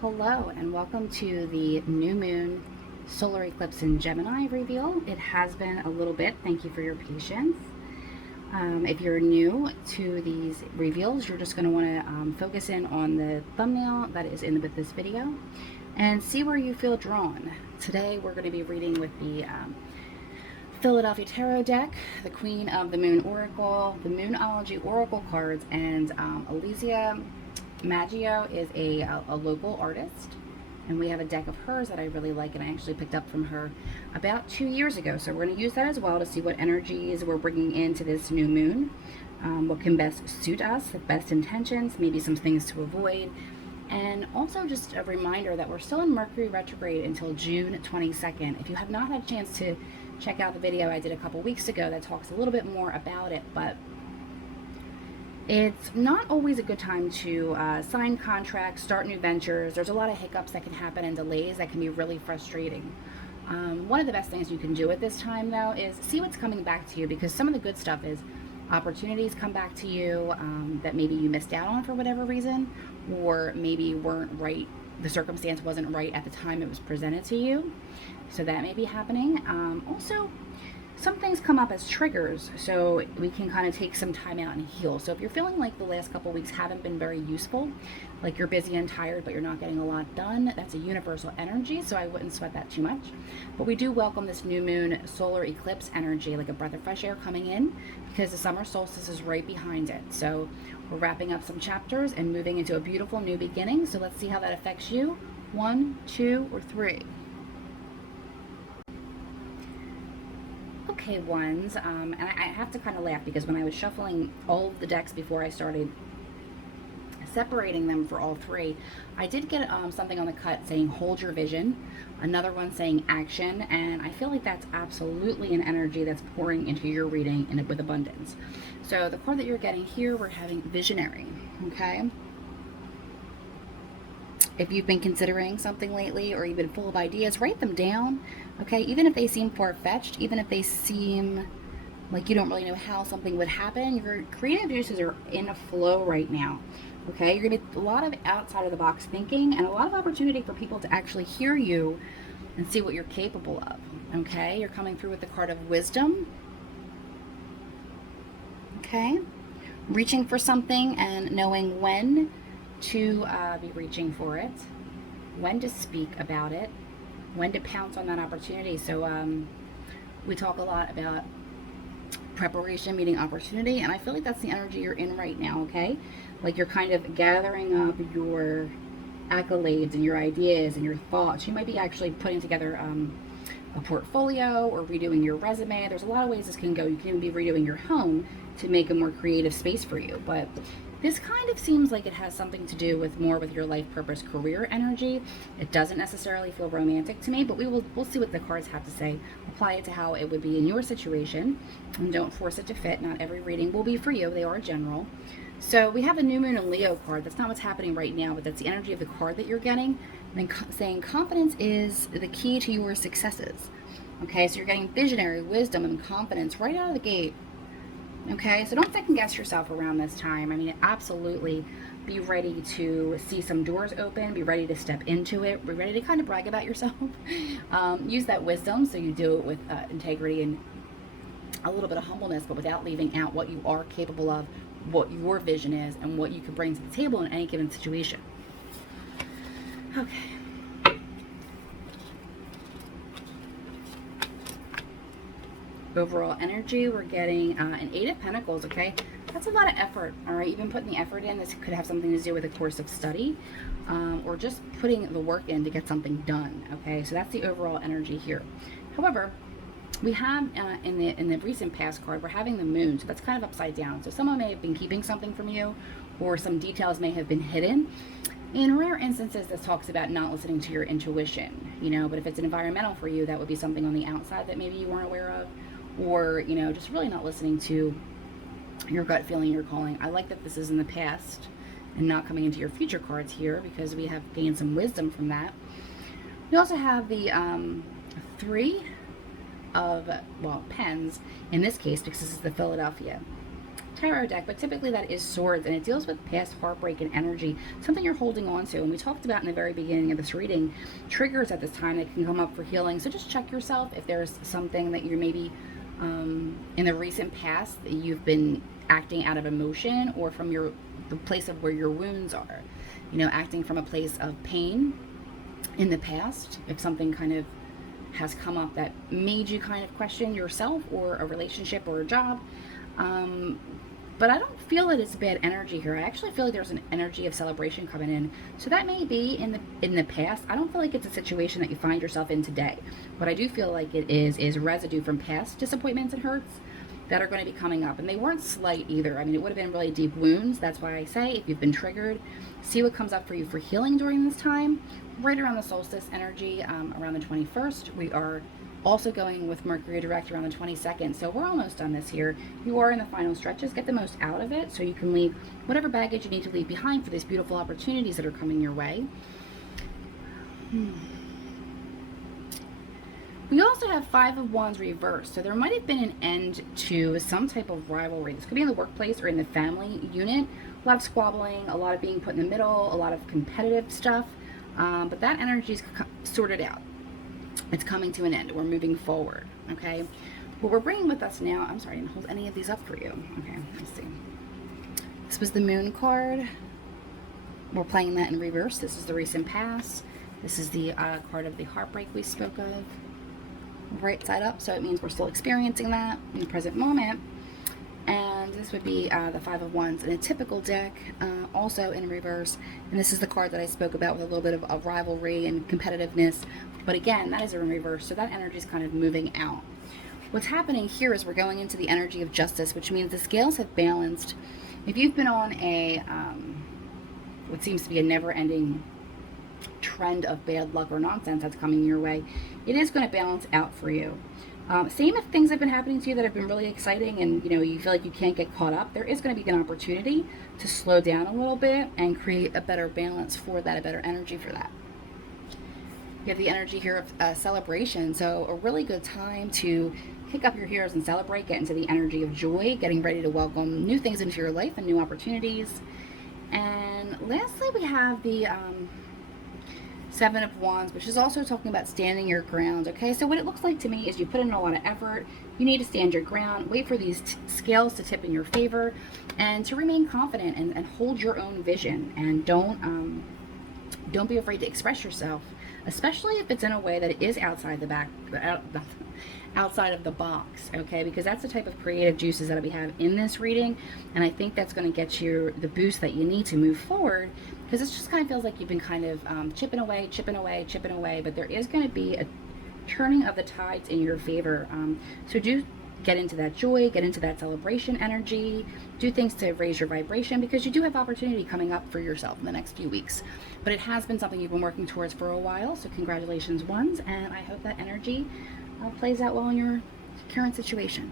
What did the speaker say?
Hello and welcome to the new moon solar eclipse in Gemini reveal. It has been a little bit. Thank you for your patience. If you're new to these reveals, you're just going to want to focus in on the thumbnail that is in with this video and see where you feel drawn. Today we're going to be reading with the Philadelphia Tarot deck, the Queen of the Moon Oracle, the Moonology Oracle cards, and Alicia Maggio is a local artist, and we have a deck of hers that I really like, and I actually picked up from her about 2 years ago. So we're going to use that as well to see what energies we're bringing into this new moon, what can best suit us, the best intentions, maybe some things to avoid, and also just a reminder that we're still in Mercury retrograde until June 22nd. If you have not had a chance to check out the video I did a couple weeks ago that talks a little bit more about it, but it's not always a good time to sign contracts, start new ventures. There's a lot of hiccups that can happen and delays that can be really frustrating. One of the best things you can do at this time, though, is see what's coming back to you, because some of the good stuff is opportunities come back to you that maybe you missed out on for whatever reason, or maybe weren't right. The circumstance wasn't right at the time it was presented to you. So that may be happening. Also, some things come up as triggers, so we can kind of take some time out and heal. So if you're feeling like the last couple weeks haven't been very useful, like you're busy and tired but you're not getting a lot done, that's a universal energy, so I wouldn't sweat that too much. But we do welcome this new moon solar eclipse energy, like a breath of fresh air coming in, because the summer solstice is right behind it. So we're wrapping up some chapters and moving into a beautiful new beginning. So let's see how that affects you. 1, 2, or 3. Okay, ones, and I have to kind of laugh because when I was shuffling all of the decks before I started separating them for all three, I did get something on the cut saying hold your vision, another one saying action, and I feel like that's absolutely an energy that's pouring into your reading with abundance. So the card that you're getting here, we're having visionary, okay? If you've been considering something lately or you've been full of ideas, write them down, okay? Even if they seem far-fetched, even if they seem like you don't really know how something would happen, your creative juices are in a flow right now, okay? You're going to get a lot of outside-of-the-box thinking and a lot of opportunity for people to actually hear you and see what you're capable of, okay? You're coming through with the card of wisdom, okay? Reaching for something and knowing when to be reaching for it, when to speak about it, when to pounce on that opportunity. So we talk a lot about preparation meeting opportunity, and I feel like that's the energy you're in right now, okay? Like you're kind of gathering up your accolades and your ideas and your thoughts. You might be actually putting together a portfolio or redoing your resume. There's a lot of ways this can go. You can even be redoing your home to make a more creative space for you, but this kind of seems like it has something to do with more with your life purpose, career energy. It doesn't necessarily feel romantic to me, but we'll see what the cards have to say. Apply it to how it would be in your situation, and don't force it to fit. Not every reading will be for you. They are general. So we have a new moon and Leo card. That's not what's happening right now, but that's the energy of the card that you're getting. And then saying confidence is the key to your successes. Okay, so you're getting visionary, wisdom, and confidence right out of the gate. Okay, so don't second guess yourself around this time. I mean, absolutely be ready to see some doors open, be ready to step into it, be ready to kind of brag about yourself. Use that wisdom so you do it with integrity and a little bit of humbleness, but without leaving out what you are capable of, what your vision is, and what you can bring to the table in any given situation. Okay. Overall energy, we're getting an 8 of Pentacles, okay? That's a lot of effort, all right? You've been putting the effort in. This could have something to do with a course of study or just putting the work in to get something done, okay? So that's the overall energy here. However, we have in the recent past card, we're having the moon, so that's kind of upside down. So someone may have been keeping something from you, or some details may have been hidden. In rare instances, this talks about not listening to your intuition, you know, but if it's environmental for you, that would be something on the outside that maybe you weren't aware of, or, you know, just really not listening to your gut feeling, your calling. I like that this is in the past and not coming into your future cards here, because we have gained some wisdom from that. We also have the 3 of, well, pens in this case, because this is the Philadelphia tarot deck, but typically that is swords, and it deals with past heartbreak and energy, something you're holding on to. And we talked about in the very beginning of this reading, triggers at this time that can come up for healing. So just check yourself if there's something that you're maybe in the recent past that you've been acting out of emotion, or from the place of where your wounds are, acting from a place of pain in the past. If something kind of has come up that made you kind of question yourself or a relationship or a job. But I don't feel that it's bad energy here. I actually feel like there's an energy of celebration coming in. So that may be in the past. I don't feel like it's a situation that you find yourself in today. What I do feel like it is residue from past disappointments and hurts that are going to be coming up. And they weren't slight either. I mean, it would have been really deep wounds. That's why I say, if you've been triggered, see what comes up for you for healing during this time. Right around the solstice energy, around the 21st. We are also going with Mercury direct around the 22nd. So we're almost done this here. You are in the final stretches. Get the most out of it so you can leave whatever baggage you need to leave behind for these beautiful opportunities that are coming your way. We also have Five of Wands reversed. So there might have been an end to some type of rivalry. This could be in the workplace or in the family unit. A lot of squabbling, a lot of being put in the middle, a lot of competitive stuff. But that energy is sorted out. It's coming to an end. We're moving forward, okay? What we're bringing with us now, I'm sorry, I didn't hold any of these up for you. Okay, let's see. This was the Moon card. We're playing that in reverse. This is the recent past. This is the card of the heartbreak we spoke of. Right side up, so it means we're still experiencing that in the present moment. And this would be the Five of Wands in a typical deck, also in reverse. And this is the card that I spoke about with a little bit of rivalry and competitiveness. But again, that is in reverse, so that energy is kind of moving out. What's happening here is we're going into the energy of justice, which means the scales have balanced. If you've been on a what seems to be a never-ending trend of bad luck or nonsense that's coming your way, it is going to balance out for you. Same if things have been happening to you that have been really exciting and you feel like you can't get caught up, there is going to be an opportunity to slow down a little bit and create a better balance for that, a better energy for that. You have the energy here of celebration, so a really good time to kick up your heels and celebrate, get into the energy of joy, getting ready to welcome new things into your life and new opportunities. And lastly, we have the Seven of Wands, which is also talking about standing your ground. Okay, so what it looks like to me is you put in a lot of effort, you need to stand your ground, wait for these scales to tip in your favor, and to remain confident and hold your own vision. And don't be afraid to express yourself, especially if it's in a way that it is outside of the box, okay? Because that's the type of creative juices that we have in this reading, and I think that's going to get you the boost that you need to move forward, because it just kind of feels like you've been kind of chipping away, but there is going to be a turning of the tides in your favor. So do get into that joy, get into that celebration energy, do things to raise your vibration, because you do have opportunity coming up for yourself in the next few weeks. But it has been something you've been working towards for a while, so congratulations, ones, and I hope that energy plays out well in your current situation.